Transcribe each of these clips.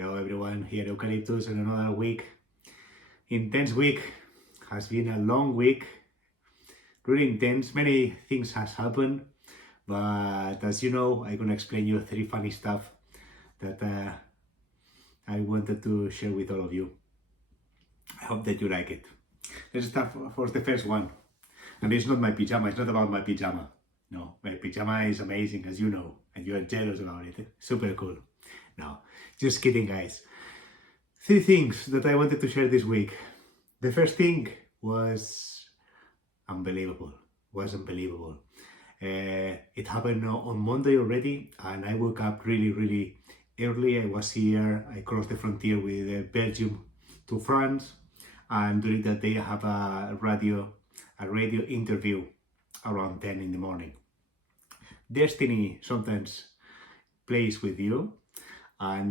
Hello everyone, here Eucalyptus in another week. Intense week. Has been a long week. Really intense. Many things has happened. But as you know, I'm gonna explain you 3 funny stuff that I wanted to share with all of you. I hope that you like it. Let's start for the first one. And it's not my pyjama, it's not about my pyjama. No, my pyjama is amazing, as you know, and you are jealous about it. Super cool. No, just kidding, guys. 3 things that I wanted to share this week. The first thing was unbelievable. It happened on Monday already, and I woke up really early. I was here, I crossed the frontier with Belgium to France, and during that day I have a radio interview around 10 in the morning. Destiny sometimes plays with you, and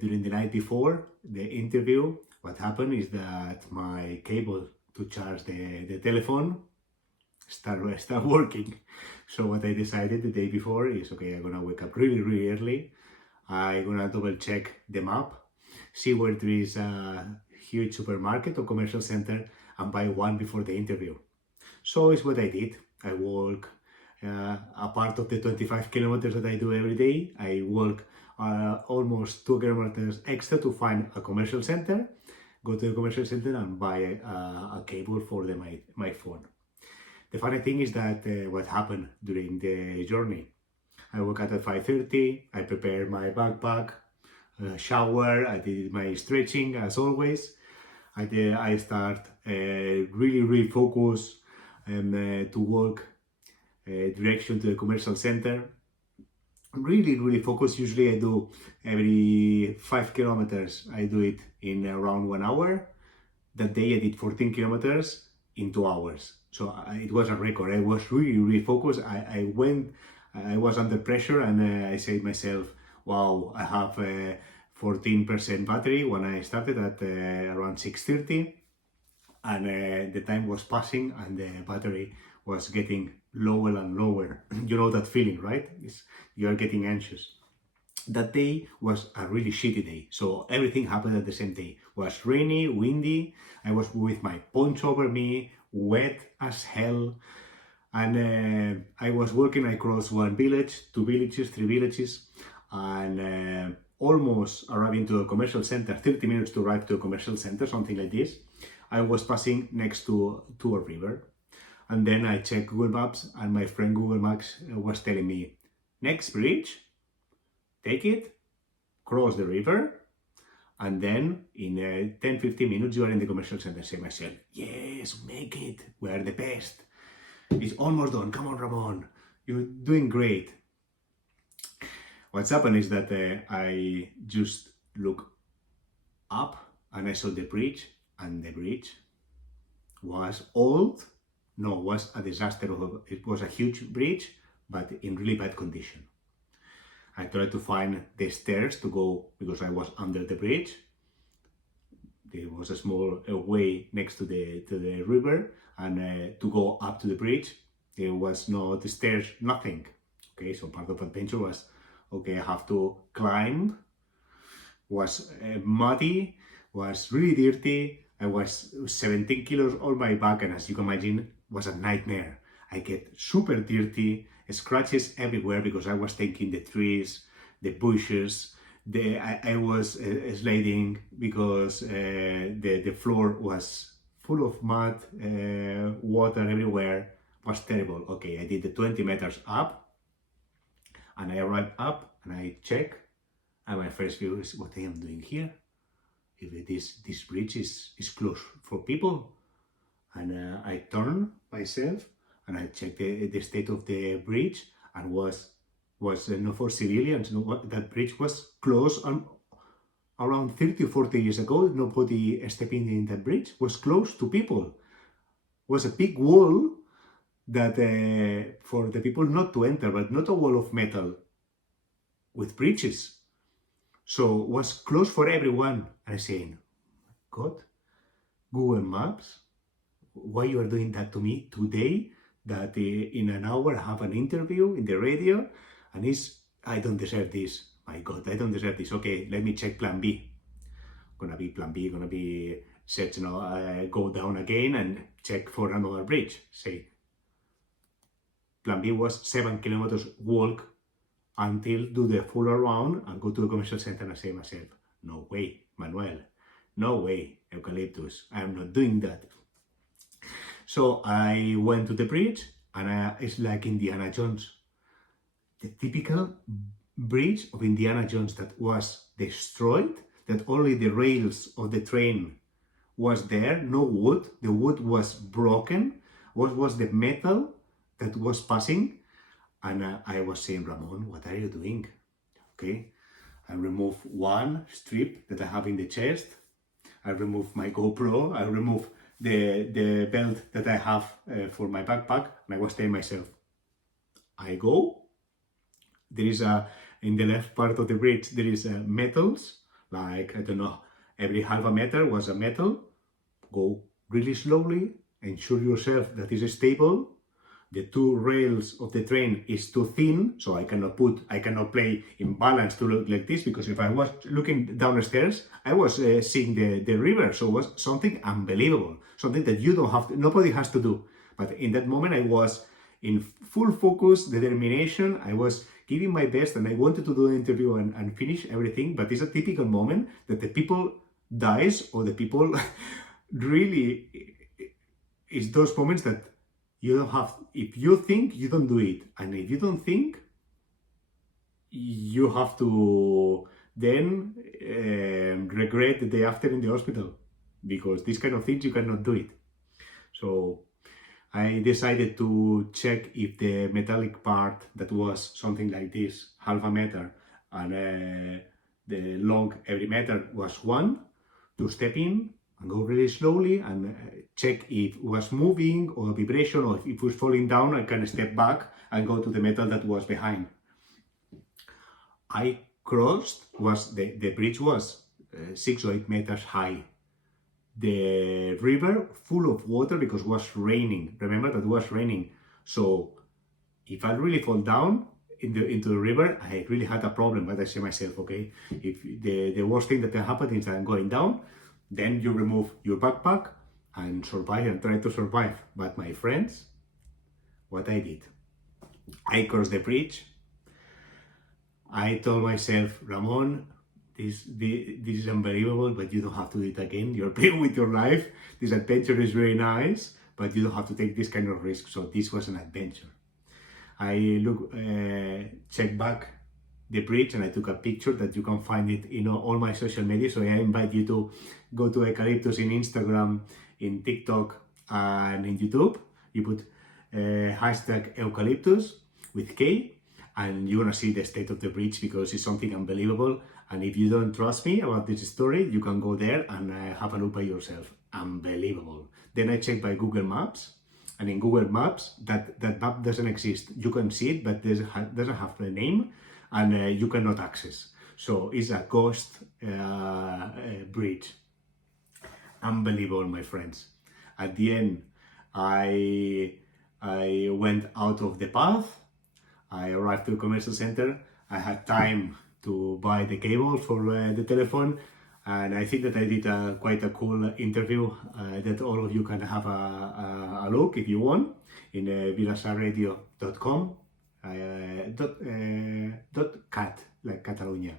during the night before the interview, what happened is that my cable to charge the telephone start working. So what I decided the day before is, okay, I'm gonna wake up really early. I'm gonna double check the map, see where there is a huge supermarket or commercial center, and buy one before the interview. So it's what I did. I walk a part of the 25 kilometers that I do every day. I walk almost 2 kilometers extra to find a commercial center, go to the commercial center and buy a cable for my phone. The funny thing is that what happened during the journey. I woke up at 5:30, I prepared my backpack, shower, I did my stretching as always. I start really focus to walk direction to the commercial center. Really focus. Usually I do every 5 kilometers, I do it in around 1 hour. That day I did 14 kilometers in 2 hours. So it was a record. I was really focused. I was under pressure, and I said to myself, wow, I have 14% battery when I started at around 6:30, and the time was passing and the battery was getting lower and lower. You know that feeling, right? You are getting anxious. That day was a really shitty day, so everything happened at the same day. It was rainy, windy, I was with my poncho over me, wet as hell, and I was walking across 1 village, 2 villages, 3 villages, and almost arriving to a commercial center, 30 minutes to arrive to a commercial center, something like this. I was passing next to a river, and then I checked Google Maps, and my friend Google Maps was telling me, next bridge, take it, cross the river, and then in 10-15 minutes you are in the commercial center. I say to myself, yes, make it, we are the best. It's almost done, come on Ramon, you're doing great. What's happened is that I just looked up and I saw the bridge, and the bridge was old. No, it was a disaster. It was a huge bridge, but in really bad condition. I tried to find the stairs to go, because I was under the bridge. There was a small way next to the river, and to go up to the bridge, there was no the stairs, nothing. Okay, so part of adventure was, okay, I have to climb. Was muddy, was really dirty. I was 17 kilos on my back, and as you can imagine, was a nightmare. I get super dirty, scratches everywhere because I was taking the trees, the bushes. I was sliding because the floor was full of mud, water everywhere. It was terrible. Okay, I did the 20 meters up, and I arrived up and I check, and my first view is what I am doing here. If this bridge is closed for people, and I turn myself and I checked the state of the bridge, and was not for civilians. No, that bridge was closed around 30 or 40 years ago. Nobody stepping in that bridge. Was closed to people. It was a big wall that for the people not to enter, but not a wall of metal with bridges. So it was closed for everyone. And I saying, God, Google Maps, why you are doing that to me today? That in an hour I have an interview in the radio, and I don't deserve this. My God, I don't deserve this. Okay, let me check plan B. Gonna be plan B, gonna be set, go down again and check for another bridge. Say, plan B was 7 kilometers walk until do the full around and go to the commercial center and say myself, no way, Manuel, no way, Eucalyptus, I'm not doing that. So I went to the bridge and it's like Indiana Jones. The typical bridge of Indiana Jones that was destroyed, that only the rails of the train was there, no wood, the wood was broken, what was the metal that was passing, and I was saying, Ramon, what are you doing? Okay, I remove one strip that I have in the chest, I remove my GoPro, I remove the belt that I have for my backpack, and I was telling myself, I go, there is in the left part of the bridge, there is metals, like, I don't know, every half a meter was a metal. Go really slowly, ensure yourself that is stable. The two rails of the train is too thin, so I cannot play in balance to look like this, because if I was looking downstairs, I was seeing the river, so it was something unbelievable, something that you don't have to, nobody has to do. But in that moment, I was in full focus, determination, I was giving my best, and I wanted to do an interview and finish everything, but it's a typical moment that the people dies, or the people really, it's those moments that you don't have, if you think, you don't do it, and if you don't think, you have to then regret the day after in the hospital, because these kind of things you cannot do it. So I decided to check if the metallic part that was something like this, half a meter, and the long every meter was 1, to step in and go really slowly and check if it was moving or vibration, or if it was falling down, I can step back and go to the metal that was behind. I crossed, the bridge was 6 or 8 meters high. The river full of water because it was raining. Remember that it was raining. So if I really fall down into the river, I really had a problem. But I say myself, okay, if the worst thing that can happen is that I'm going down, then you remove your backpack and survive and try to survive. But my friends, what I did, I crossed the bridge. I told myself, Ramon, this is unbelievable, but you don't have to do it again. You're playing with your life. This adventure is very nice, but you don't have to take this kind of risk. So this was an adventure. I checked back the bridge and I took a picture that you can find it in all my social media. So I invite you to go to Eucalyptus in Instagram, in TikTok, and in YouTube. You put hashtag Eucalyptus with K, and you're gonna see the state of the bridge, because it's something unbelievable. And if you don't trust me about this story, you can go there and have a look by yourself. Unbelievable. Then I checked by Google Maps, and in Google Maps, that map doesn't exist. You can see it, but it doesn't have the name, and you cannot access. So it's a ghost bridge. Unbelievable, my friends. At the end, I went out of the path. I arrived to the commercial center. I had time to buy the cable for the telephone, and I think that I did quite a cool interview that all of you can have a look if you want in vilasaradio.com .cat, like Catalonia,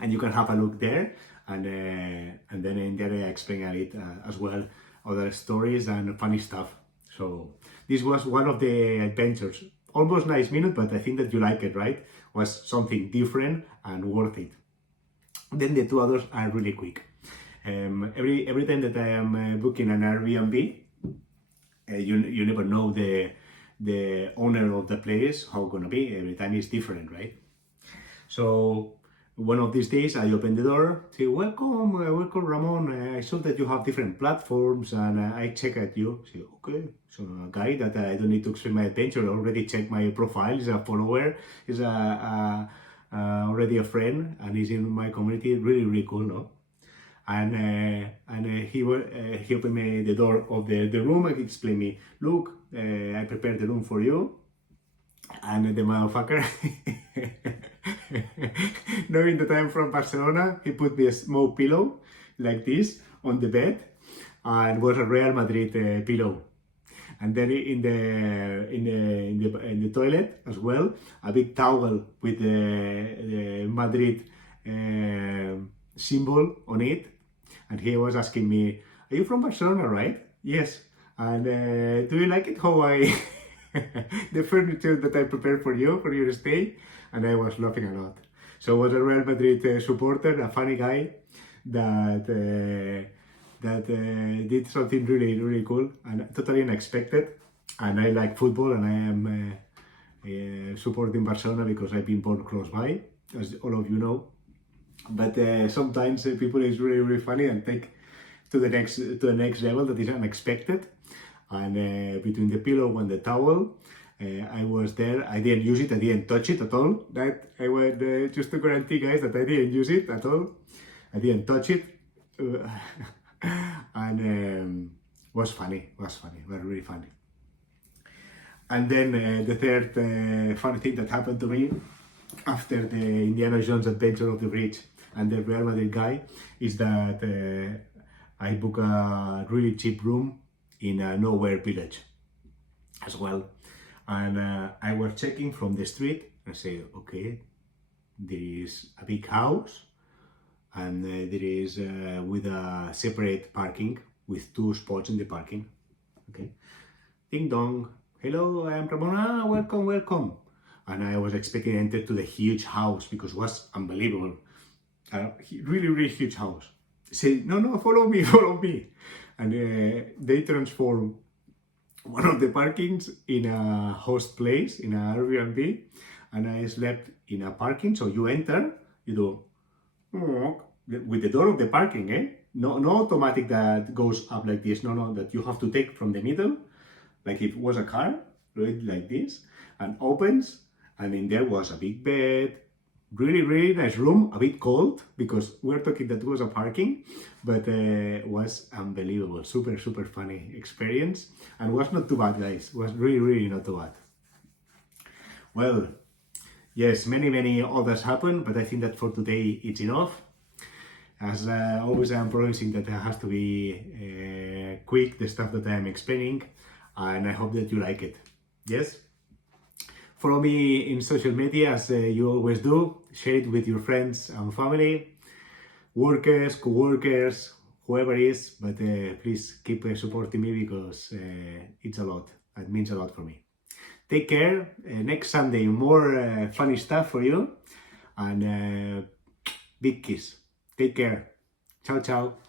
and you can have a look there, and then in there I explain a bit as well other stories and funny stuff. So this was one of the adventures, almost 9 minutes, but I think that you like it, right? Was something different and worth it. Then the 2 others are really quick. Every time that I am booking an Airbnb, you never know the owner of the place, how gonna be. Every time is different, right? So one of these days I open the door, say, welcome Ramon, I saw that you have different platforms, and I check at you. Say, okay, so a guy that I don't need to explain my adventure, I already checked my profile, is a follower, is already a friend, and he's in my community. Really cool, no? And he opened me the door of the room and he explained me, look, I prepared the room for you. And the motherfucker, knowing that I'm from Barcelona, he put me a small pillow like this on the bed, and it was a Real Madrid pillow. And then in the toilet as well, a big towel with the Madrid symbol on it. And he was asking me, "Are you from Barcelona, right?" "Yes." "And do you like it how I the furniture that I prepared for your stay?" And I was laughing a lot. So I was a Real Madrid supporter, a funny guy that did something really, really cool and totally unexpected. And I like football, and I am supporting Barcelona because I've been born close by, as all of you know. But sometimes people is really, really funny and take to the next level that is unexpected. And between the pillow and the towel, I was there. I didn't use it. I didn't touch it at all. That I would just to guarantee, guys, that I didn't use it at all. I didn't touch it, and was funny. Was really funny. And then the third funny thing that happened to me after the Indiana Jones Adventure of the Bridge and the Real Madrid guy is that I booked a really cheap room in a nowhere village as well. And I was checking from the street and say, okay, there is a big house, and there is with a separate parking with 2 spots in the parking. Okay, ding dong. Hello, I'm Ramona. Welcome, welcome. And I was expecting to enter to the huge house because it was unbelievable. Really, really huge house. Say, no, follow me, follow me. And they transform one of the parkings in a host place, in an Airbnb. And I slept in a parking. So you enter, you do with the door of the parking, eh? No automatic that goes up like this. No, that you have to take from the middle, like if it was a car, right, like this, and opens. And in there was a big bed, really, really nice room, a bit cold because we're talking that it was a parking, but was unbelievable, super, super funny experience, and was not too bad, guys. Was really, really not too bad. Well, yes, many others happened, but I think that for today it's enough. As always, I'm promising that it has to be quick, the stuff that I am explaining, and I hope that you like it. Yes? Follow me in social media as you always do. Share it with your friends and family, workers, co-workers, whoever is, but please keep supporting me because it's a lot. It means a lot for me. Take care. Next Sunday, more funny stuff for you, and big kiss. Take care. Ciao, ciao.